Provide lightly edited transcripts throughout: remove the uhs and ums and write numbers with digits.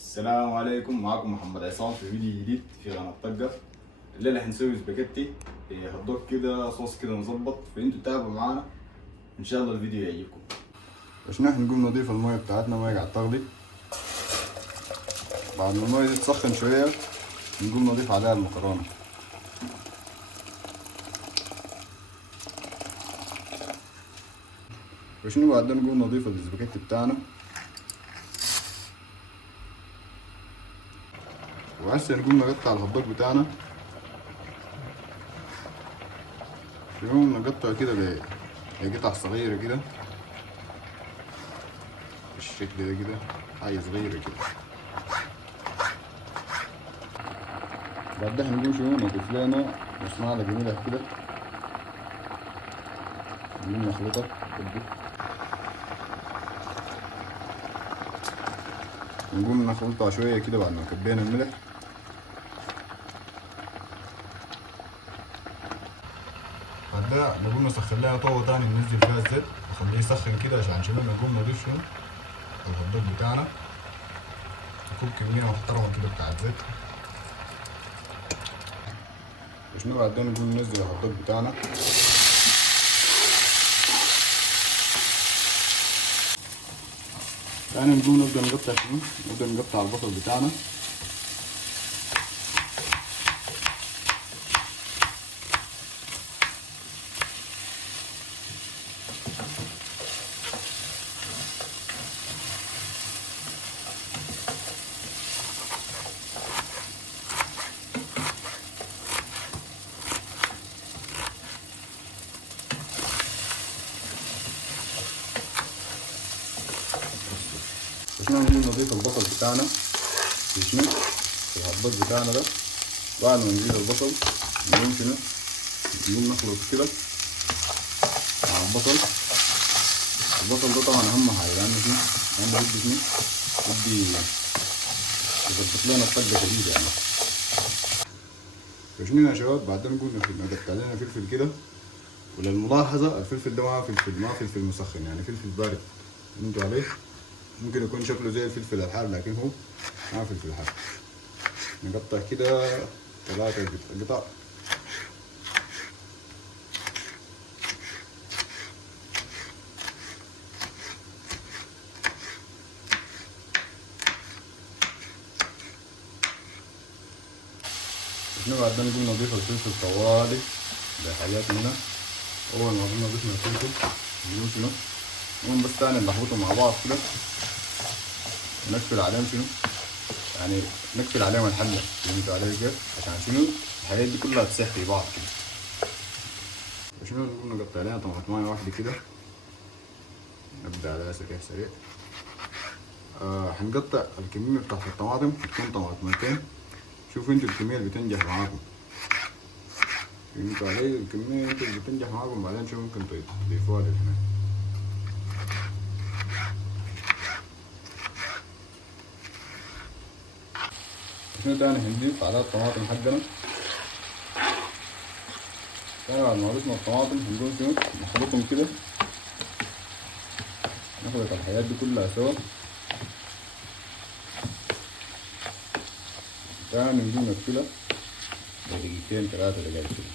السلام عليكم، معكم محمد عصام في فيديو جديد في قناة طقة. الليلة حنسوي سباكيتي هوت دوج كده، صوص كده مظبط، فانتوا تابعوا معانا ان شاء الله الفيديو يعجبكم. عشان نقوم نضيف المية بتاعتنا، مية قاعد تغلي. بعد ما المية دي تسخن شوية نقوم نضيف عليها المكرونة. وشنو بعدين نقوم نضيف السباكيتي بتاعنا. وهسه نقوم نقطع الهوت دوج بتاعنا، نقوم نقطع كده لقطع صغيرة كده بالشكل ده كده، حاجة صغيرة كده. بعدها نقوم شنو نضيف لنا نص معلقة ملح كده، نقوم نخلطها كده. نقوم نخلطها شوية كده بعد ما كبينا الملح. بعدها نقوم نسخن لها طاوة تاني ننزل فيها الزيت نخليه يسخن كده، عشان شنو نقوم نضيف شنو الهوت دوج بتاعنا. نكون كمية محترمة كده بتاعت زيت. وشنو بعدين نقوم ننزل الهوت دوج بتاعنا. يعني نقوم نبدأ نقطع شنو، نبدأ نقطع البصل بتاعنا. وشنو نقوم نضيف البصل بتاعنا في شنو في الهوت دوج بتاعنا ده. بعد ما نزيد البصل نقوم شنو نقوم نخلط كده مع البصل. البصل ده طبعا اهم حاجه، لانه شنو لانه بدي شنو بدي يظبط لنا الطقه شديده يعني. فشنو يا شباب، بعدين نقول نقطع لنا فلفل كده. وللملاحظه الفلفل ده ما فلفل مسخن، يعني فلفل بارد انتوا عليه. ممكن يكون شكله زي الفلفل الحار لكن هو ما فلفل حار. نقطع كده 3 قطع. شنو بعدين نقوم نضيف الفلفل طوالي بحاجات هنا. اول ما قلنا ضفنا الفلفل نقوم شنو نقوم بس تاني نلخبطهم مع بعض كده، ونقفل عليهم شنو يعني نقفل عليهم الحله. فهمتوا علي كيف؟ عشان شنو الحاجات دي كلها تسيح في بعض كده. وشنو نقوم نقطع عليها طماطمايه واحده كده، نبدا عليها سريع سريع. هنقطع الكميه بتاعت الطماطم تكون طماطمتين. شوفوا انتوا الكميه اللي بتنجح معاكم، فهمتوا علي؟ الكميه انتوا اللي بتنجح معاكم، بعدين شو ممكن تضيفوها لهنا. شنو تاني هنضيف على الطماطم حقنا. تاني بعد ما ضفنا الطماطم هنقوم شنو نخلطهم كده، نخلط الحاجات دي كلها سوا. تاني نقوم نقفلها دقيقتين 3 دقايق كده.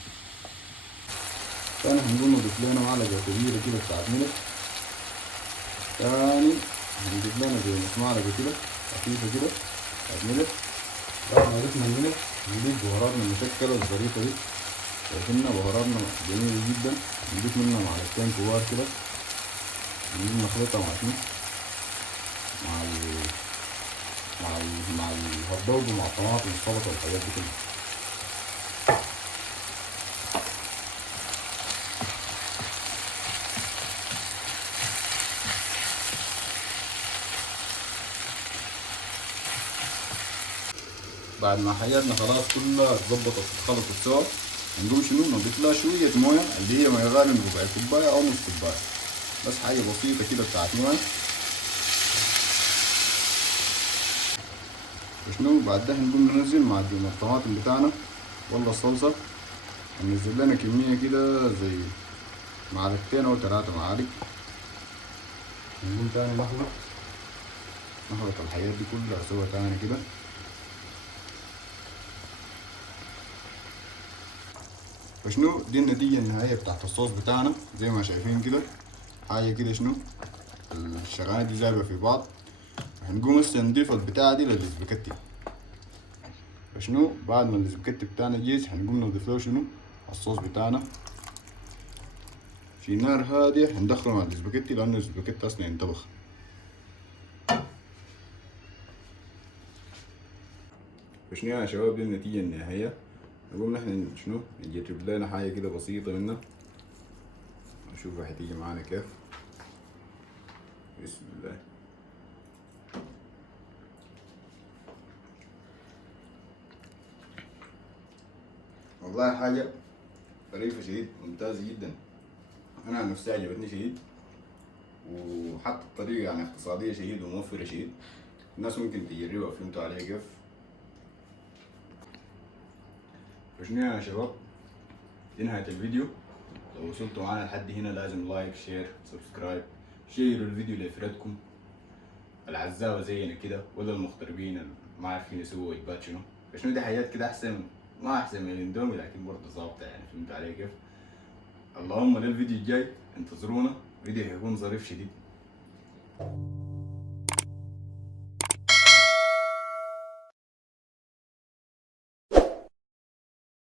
تاني هنقوم نضيف لنا معلقة كبيرة كده بتاعت ملح. تاني هنضيف لنا زي نص معلقة كده خفيفة كده بتاعت ملح. بعد ما ضفنا الملح نضيف بهاراتنا المشكلة الظريفة دي. شايفينها بهاراتنا جميلة جدا. نضيف منها معلقتين كبار كده، نقوم نخلطها مع شنو مع ال مع الهوت دوج ومع الطماطم والسلطة والحاجات دي كلها. بعد ما حاجاتنا خلاص كلها اتظبطت اتخلطت سوا، هنقوم شنو نضيف لها شوية موية، اللي هي مية غالية من ربع كوباية أو نص كوباية، بس حاجة بسيطة كده بتاعت موية. وشنو بعدها نقوم ننزل معجون الطماطم بتاعنا ولا الصلصة. هننزل لنا كمية كده زي معلقتين أو 3 معالق. نقوم تاني نخلط نخلط الحاجات دي كلها سوا تاني كده. فشنو دي النتيجة النهائية بتاعت الصوص بتاعنا زي ما شايفين كده. حاجة كده شنو الشغالة دي زابة في بعض. هنقوم هسه نضيف البتاعة دي للسباكيتي. فشنو بعد ما السباكيتي بتاعنا جيز هنقوم نضيف له شنو الصوص بتاعنا في نار هادية. هندخله مع السباكيتي لأنه السباكيتي أصلا ينطبخ. فشنو يا شباب دي النتيجة النهائية. نقوم نحن شنو نجرب لنا حاجة كده بسيطة منها نشوفها هتيجي معانا كيف. بسم الله. والله حاجة ظريفة شديد ممتازة جدا. أنا عن نفسي عجبتني شديد، وحتى الطريقة يعني اقتصادية شديد وموفرة شديد. الناس ممكن تجربها. فهمتوا عليها كيف؟ فشنو يا شباب دي نهاية الفيديو. لو وصلتوا معانا لحد هنا لازم لايك شير سبسكرايب. شيروا الفيديو لإفرادكم العزاوة زينا كده ولا المغتربين اللي ما عارفين يسووا وجبات شنو. فشنو دي حاجات كده أحسن، ما أحسن من الاندومي لكن برضه ظابطة يعني. فهمتوا علي كيف؟ اللهم للفيديو الجاي انتظرونا، فيديو هيكون ظريف شديد.